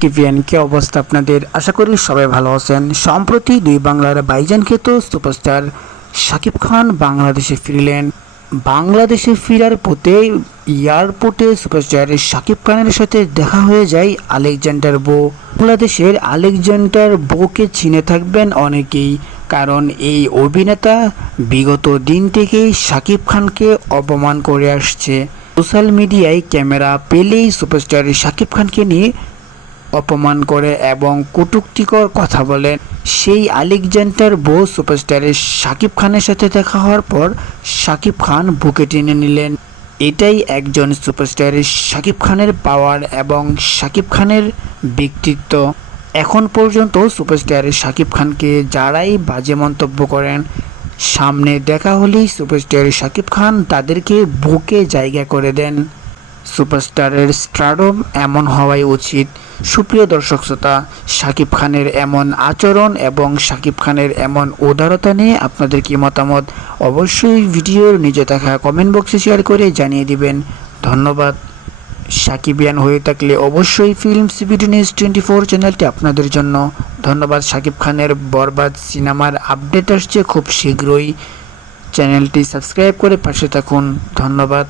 কিভিয়ান কি অবস্থা আপনাদের? আশা করি সবাই ভালো আছেন। সম্প্রতি দুই বাংলার বাইজান খ্যাত সুপারস্টার শাকিব খান বাংলাদেশে ফিরলেন। বাংলাদেশে ফেরার পথে এয়ারপোর্টে সুপারস্টার শাকিব খানের সাথে দেখা হয়ে যায় আলেকজান্ডার বো। বাংলাদেশের আলেকজান্ডার বোকে চিনে থাকবেন অনেকেই, কারণ এই অভিনেতা বিগত দিন থেকেই শাকিব খানকে অপমান করে আসছে। সোশ্যাল মিডিয়ায় ক্যামেরা পেলেই সুপারস্টার শাকিব খানকে নিয়ে অপমান করে এবং কটূক্তিকর কথা বলেন সেই আলেকজান্ডার বো সুপারস্টারের শাকিব খানের সাথে দেখা হওয়ার পর শাকিব খান বুকে টেনে নিলেন। এটাই একজন সুপারস্টারের শাকিব খানের পাওয়ার এবং শাকিব খানের ব্যক্তিত্ব। এখন পর্যন্ত সুপারস্টারের শাকিব খানকে যারাই বাজে মন্তব্য করেন, সামনে দেখা হলেই সুপারস্টার শাকিব খান তাদেরকে বুকে জায়গা করে দেন। সুপারস্টারের স্টারডম এমন হওয়াই উচিত। সুপ্রিয় দর্শক শ্রোতা, শাকিব খানের এমন আচরণ এবং শাকিব খানের এমন উদারতা নিয়ে আপনাদের কি মতামত? অবশ্যই ভিডিওর নিচে থাকা কমেন্ট বক্সে শেয়ার করে জানিয়ে দিবেন। ধন্যবাদ। সাকিবিয়ান হয়ে থাকলে অবশ্যই films video news twenty four চ্যানেলটি আপনাদের জন্য। ধন্যবাদ, শাকিব খানের বরবাদ সিনেমার আপডেট আসছে খুব শীঘ্রই। চ্যানেলটি সাবস্ক্রাইব করে পাশে থাকুন। ধন্যবাদ।